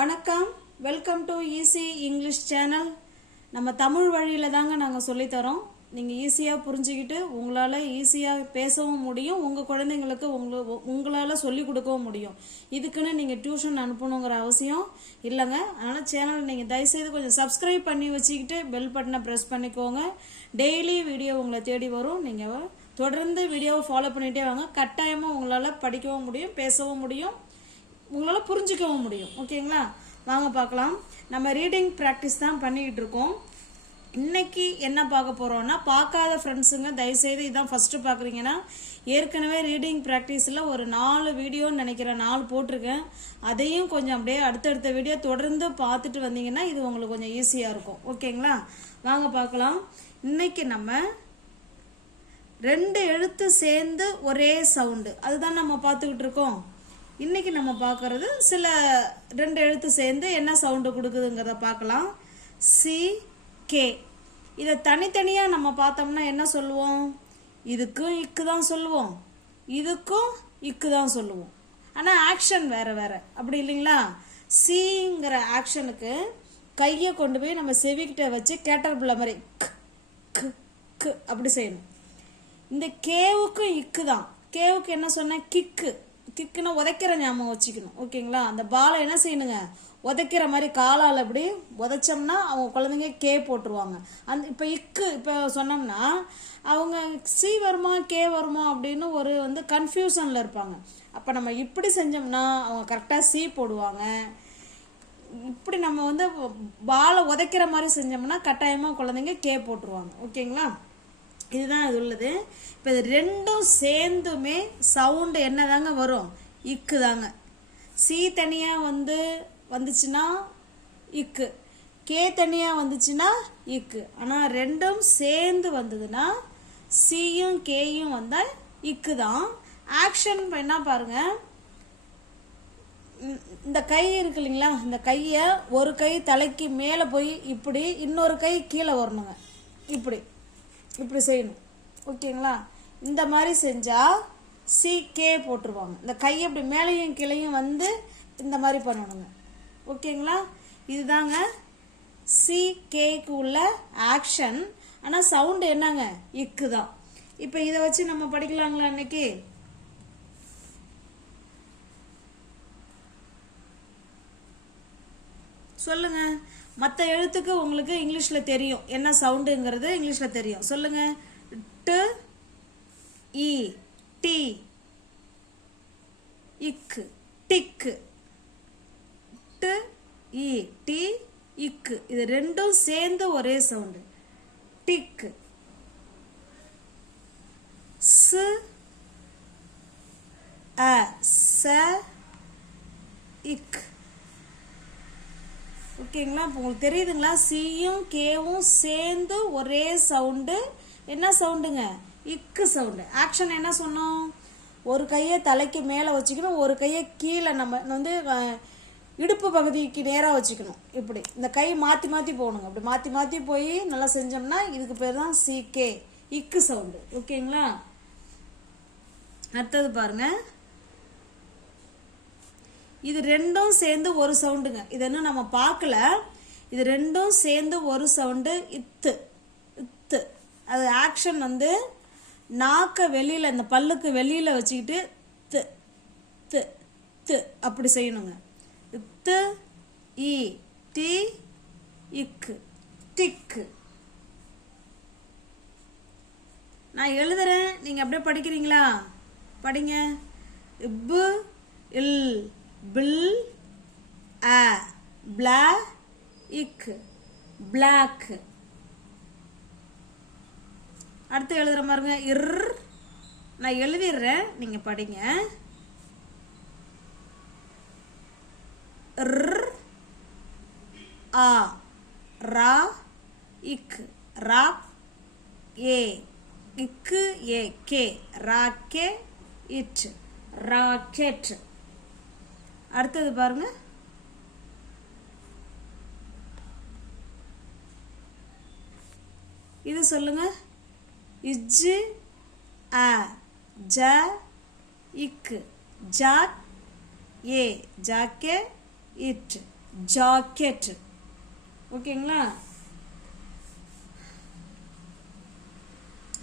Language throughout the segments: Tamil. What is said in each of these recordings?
வணக்கம், welcome to easy English channel. நம்ம தமிழ் வழியில் தாங்க நாங்கள் சொல்லித்தரோம். நீங்கள் ஈஸியாக புரிஞ்சுக்கிட்டு உங்களால் ஈஸியாக பேசவும் முடியும், உங்கள் குழந்தைங்களுக்கு உங்களால் சொல்லிக் கொடுக்கவும் முடியும். இதுக்குன்னு நீங்கள் டியூஷன் அனுப்பணுங்கிற அவசியம் இல்லைங்க. அதனால் சேனல் நீங்கள் தயவுசெய்து கொஞ்சம் சப்ஸ்கிரைப் பண்ணி வச்சுக்கிட்டு பெல் பட்டனை ப்ரெஸ் பண்ணிக்கோங்க. டெய்லி வீடியோ உங்களை தேடி வரும். நீங்கள் தொடர்ந்து வீடியோவை ஃபாலோ பண்ணிகிட்டே வாங்க. கட்டாயமாக உங்களால் படிக்கவும் முடியும், பேசவும் முடியும், உங்களால் புரிஞ்சிக்கவும் முடியும். ஓகேங்களா? வாங்க பார்க்கலாம். நம்ம ரீடிங் ப்ராக்டிஸ் தான் பண்ணிக்கிட்டு இருக்கோம். இன்னைக்கு என்ன பார்க்க போகிறோம்னா, பார்க்காத ஃப்ரெண்ட்ஸுங்க தயவுசெய்து இதான் ஃபஸ்ட்டு பார்க்குறீங்கன்னா, ஏற்கனவே ரீடிங் ப்ராக்டிஸில் ஒரு 4 வீடியோன்னு நினைக்கிறேன், 4 போட்டிருக்கேன். அதையும் கொஞ்சம் அப்படியே அடுத்தடுத்த வீடியோ தொடர்ந்து பார்த்துட்டு வந்தீங்கன்னா இது உங்களுக்கு கொஞ்சம் ஈஸியாக இருக்கும். ஓகேங்களா? வாங்க பார்க்கலாம். இன்னைக்கு நம்ம 2 எழுத்து சேர்ந்து ஒரே சவுண்டு, அதுதான் நம்ம பார்த்துக்கிட்டு இருக்கோம். இன்னைக்கு நம்ம பார்க்கறது சில 2 எழுத்து சேர்ந்து என்ன சவுண்டு கொடுக்குதுங்கிறத பார்க்கலாம். C K. இதை தனித்தனியாக நம்ம பார்த்தோம்னா என்ன சொல்லுவோம்? இதுக்கும் இக்கு தான் சொல்லுவோம், இதுக்கும் இக்கு தான் சொல்லுவோம். ஆனால் ஆக்ஷன் வேறு வேறு, அப்படி இல்லைங்களா? சிங்கிற ஆக்ஷனுக்கு கையை கொண்டு போய் நம்ம செவிக்கிட்ட வச்சு கேட்டர்பிள்ள மாதிரி அப்படி செய்யணும். இந்த கேவுக்கும் இக்கு தான். கேவுக்கு என்ன சொன்னேன்? கிக்கு. கிக்குன்னா உதைக்கிற ஞாபகம் வச்சுக்கணும். ஓகேங்களா? அந்த பாலை என்ன செய்யணுங்க? உதைக்கிற மாதிரி காலால் அப்படி உதைச்சோம்னா அவங்க குழந்தைங்க கே போட்டுருவாங்க. இப்போ இக்கு இப்போ சொன்னோம்னா அவங்க சி வருமா கே வருமா அப்படின்னு ஒரு கன்ஃபியூஷனில் இருப்பாங்க. அப்போ நம்ம இப்படி செஞ்சோம்னா அவங்க கரெக்டாக சி போடுவாங்க. இப்படி நம்ம பாலை உதைக்கிற மாதிரி செஞ்சோம்னா கட்டாயமாக குழந்தைங்க கே போட்டுருவாங்க. ஓகேங்களா? இதுதான் இது உள்ளது. இப்போ இது 2ம் சேர்ந்துமே சவுண்டு என்ன தாங்க வரும்? இக்கு தாங்க. சி தனியாக வந்துச்சுன்னா இக்கு, கே தனியாக வந்துச்சுன்னா இக்கு. ஆனால் 2ம் சேர்ந்து வந்ததுன்னா சியும் கேயும் வந்தால் இக்கு தான். ஆக்ஷன் என்ன பாருங்க, இந்த கை இருக்கு இல்லைங்களா? இந்த கையை ஒரு கை தலைக்கு மேலே போய் இப்படி, இன்னொரு கை கீழே வரணுங்க. இப்படி இப்படி செய்யணும். ஓகேங்களா? இந்த மாதிரி செஞ்சால் சி கே போட்டுருவாங்க. இந்த கையை இப்படி மேலேயும் கீழையும் இந்த மாதிரி பண்ணணுங்க. ஓகேங்களா? இதுதாங்க சி கேக்கு உள்ள ஆக்ஷன். ஆனால் சவுண்டு என்னங்க? இக்கு தான். இப்போ இதை வச்சு நம்ம படிக்கலாங்களா? இன்னைக்கு சொல்லுங்க. மற்ற எழுத்துக்கு உங்களுக்கு இங்கிலீஷில் தெரியும் என்ன சவுண்டுங்கிறது, இங்கிலீஷில் தெரியும். சொல்லுங்க. ட் இ டி இக்கு, டிக்கு. ட் இ டி இக்கு. இது 2ம் சேர்ந்து ஒரே சவுண்டு, டிக்கு. ஸ் அ ச இக். ஓகேங்களா? இப்போ உங்களுக்கு தெரியுதுங்களா? சியும் கேவும் சேர்ந்து ஒரே சவுண்டு. என்ன சவுண்டுங்க? இக்கு சவுண்டு. ஆக்ஷன் என்ன சொன்னோம்? ஒரு கையை தலைக்கு மேலே வச்சுக்கணும், ஒரு கையை கீழே நம்ம இடுப்பு பகுதிக்கு நேராக வச்சுக்கணும். இப்படி இந்த கை மாற்றி மாற்றி போகணுங்க. அப்படி மாற்றி மாற்றி போய் நல்லா செஞ்சோம்னா இதுக்கு பேர் தான் சி கே, இக்கு சவுண்டு. ஓகேங்களா? அடுத்தது பாருங்க. இது 2ம் சேர்ந்து ஒரு சவுண்டுங்க. இது இன்னும் நம்ம பார்க்கல. இது 2ம் சேர்ந்து ஒரு சவுண்டு இத்து, இத்து. அது ஆக்ஷன் நாக்க வெளியில், இந்த பல்லுக்கு வெளியில் வச்சுக்கிட்டு து து து அப்படி செய்யணுங்க. இத்து இ டி இக்கு, டிக்கு. நான் எழுதுறேன், நீங்கள் அப்படியே படிக்கிறீங்களா? படிங்க. இப்பு இல் பில் அ பிளா இக், பிளாக். அடுத்து எழுதுற பாருங்க. இர். நான் எழுதிடுறேன், நீங்க படிங்க. இர் ஆ ரா இக், ரா ஏ இக்கு ஏ கே, ராக்கே இட், ராக்கெட். அடுத்தது பாருங்க. இது சொல்லுங்க. இஜ்ஜு அ ஜ இக்கு, ஜாக் ஏ, ஜாக்கே இட், ஜாக்கெட். ஓகேங்களா?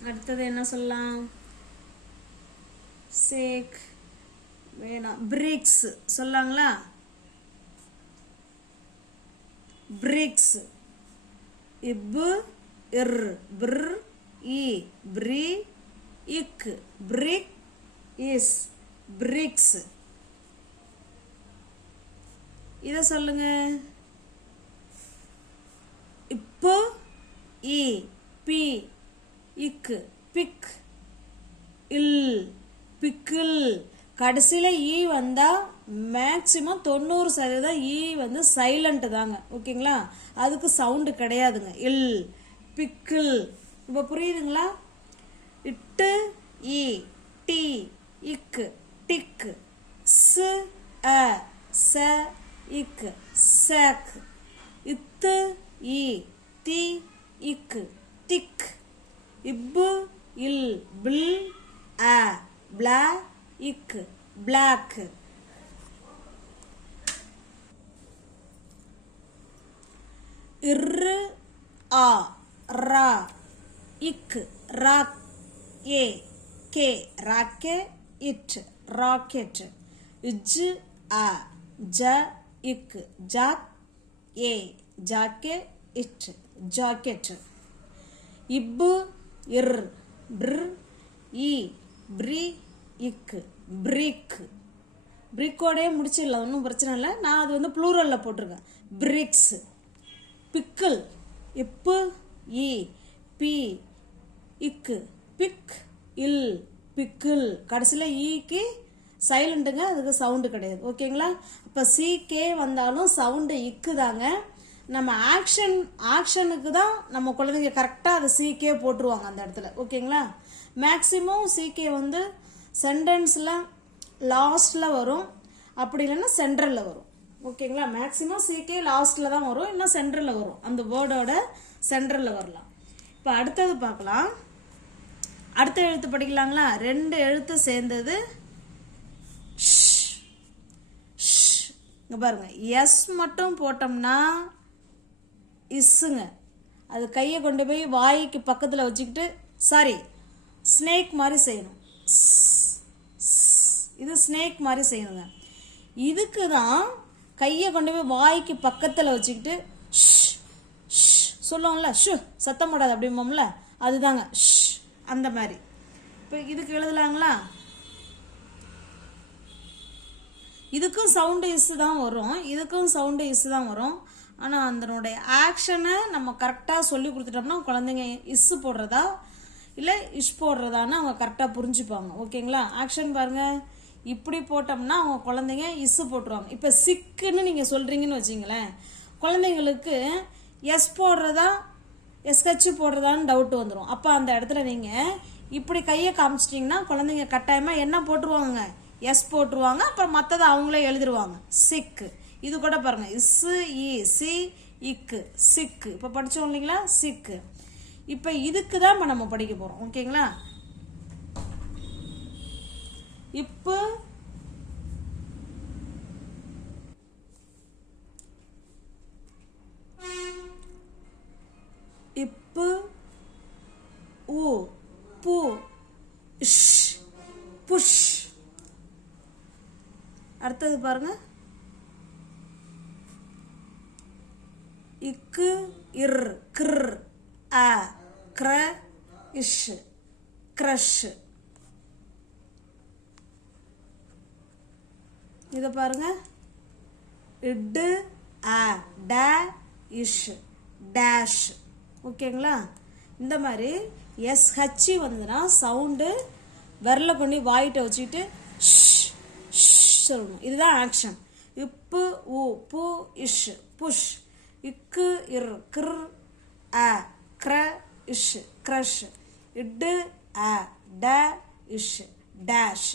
அடுத்தது என்ன சொல்லலாம்? சேக் வேணாம், பிரிக்ஸ் சொல்லாங்களா? பிரிக்ஸ். இப்பு இர் பிர் இ பிரி இக் பிரிக் இஸ் பிரிக்ஸ். இதை சொல்லுங்க. இப்போ இ பி இக் பிக் இல் பிக்கிள். கடைசியில் ஈ வந்தால் மேக்சிமம் 90% ஈ வந்து சைலண்ட் தாங்க. ஓகேங்களா? அதுக்கு சவுண்டு கிடையாதுங்க. இல் பிக்கிள். இப்போ புரியுதுங்களா? இட்டு ஈ டி இக்கு டிக்கு சு அ ச இக்கு சேக். இத்து ஈ தி இக்கு திக். இப்பு இல் பில் அ பிளா இக்கு பிளாக். இரு ஆ ரா இக்கு ராக் ஏ கே ராக்கே இட் ராக்கெட். இஜ் அ ஜ இக்கு ஜாக் ஏ ஜாக்கே இட் ஜாக்கெட். இப்பு இர் பிர் இ பிரி இக்கு பிரிக். பிரிக்கோடே முடிச்சிடலாம், ஒன்றும் பிரச்சனை இல்லை. நான் அது வந்து ப்ளூரலில் போட்டிருக்கேன். பிரிக்ஸ். பிக்கிள். இப்பு இ பி இக்கு பிக் இல் பிக்கிள். கடைசியில் ஈக்கு சைலண்ட்டுங்க, அதுக்கு சவுண்டு கிடையாது. ஓகேங்களா? இப்போ சிகே வந்தாலும் சவுண்டு இக்கு தாங்க. நம்ம ஆக்ஷனுக்கு தான் நம்ம குழந்தைங்க கரெக்டாக அதை சிகே போட்டுருவாங்க அந்த இடத்துல. ஓகேங்களா? மேக்ஸிமம் சிகே வந்து சென்டென்ஸில் லாஸ்ட்டில் வரும், அப்படி இல்லைன்னா சென்ட்ரலில் வரும். ஓகேங்களா? மேக்ஸிமம் சிகே லாஸ்ட்டில் தான் வரும், இல்லை சென்ட்ரலில் வரும். அந்த வேர்டோட சென்ட்ரலில் வரலாம். இப்போ அடுத்தது பார்க்கலாம். அடுத்த எழுத்து படிக்கலாங்களா? 2 எழுத்து சேர்ந்தது இங்கே பாருங்க. எஸ் மட்டும் போட்டோம்னா இஸ்ஸுங்க. அது கையை கொண்டு போய் வாய்க்கு பக்கத்தில் வச்சுக்கிட்டு ஸ்னேக் மாதிரி செய்யணும். இது ஸ்னேக் மாதிரி செய்யணுங்க. இதுக்கு தான் கையை கொண்டு போய் வாய்க்கு பக்கத்தில் வச்சுக்கிட்டு சொல்லுவோம்ல, ஷு சத்தம் போடாது அப்படிம்போம்ல, அதுதாங்க அந்த மாதிரி. இப்போ இதுக்கு எழுதலாங்களா? இதுக்கும் சவுண்டு இஸ்ஸு தான் வரும், இதுக்கும் சவுண்டு இஸ்ஸு தான் வரும். ஆனால் அதனுடைய ஆக்ஷனை நம்ம கரெக்டாக சொல்லி கொடுத்துட்டோம்னா குழந்தைங்க இஸ்ஸு போடுறதா இல்லை இஷ் போடுறதான்னு அவங்க கரெக்டாக புரிஞ்சுப்பாங்க. ஓகேங்களா? ஆக்ஷன் பாருங்கள். இப்படி போட்டோம்னா அவங்க குழந்தைங்க இஸ்ஸு போட்டுருவாங்க. இப்போ சிக்குன்னு நீங்கள் சொல்கிறீங்கன்னு வச்சிங்களேன், குழந்தைங்களுக்கு எஸ் போடுறதா எஸ்ஹெச் போடுறதான்னு டவுட் வந்துடும். அப்போ அந்த இடத்துல நீங்கள் இப்படி கையை காமிச்சிட்டிங்கன்னா குழந்தைங்க கட்டாயமாக என்ன போட்டுருவாங்க? எஸ் போட்டுருவாங்க. அப்புறம் மற்றதை அவங்களே எழுதிருவாங்க. சிக்கு. இது கூட பாருங்கள், இஸ்ஸு இ சி இக்கு சிக்கு. இப்போ படித்தோம் இல்லைங்களா? சிக்கு. இப்போ இதுக்கு தான் இப்போ நம்ம படிக்க போகிறோம். ஓகேங்களா? இப்போ இப்பு உ பு ஷ் புஷ். அடுத்தது பாருங்க. இக்கு இர் கிர் அ கிர இஷ் கிரஷ். இதை பாருங்க. இட்டு அ டே இஷ் டேஷ். ஓகேங்களா? இந்த மாதிரி எஸ்ஹெச் வந்ததுன்னா சவுண்டு விரல கொண்டு வாயிட்ட வச்சுக்கிட்டு சொல்லணும். இதுதான் ஆக்ஷன். இப்பு உ பு இஷ் புஷ். இக்கு இர் கிர் அ கிர இஷ் கிரஷ். இட்டு அ ட இஷ் டேஷ்.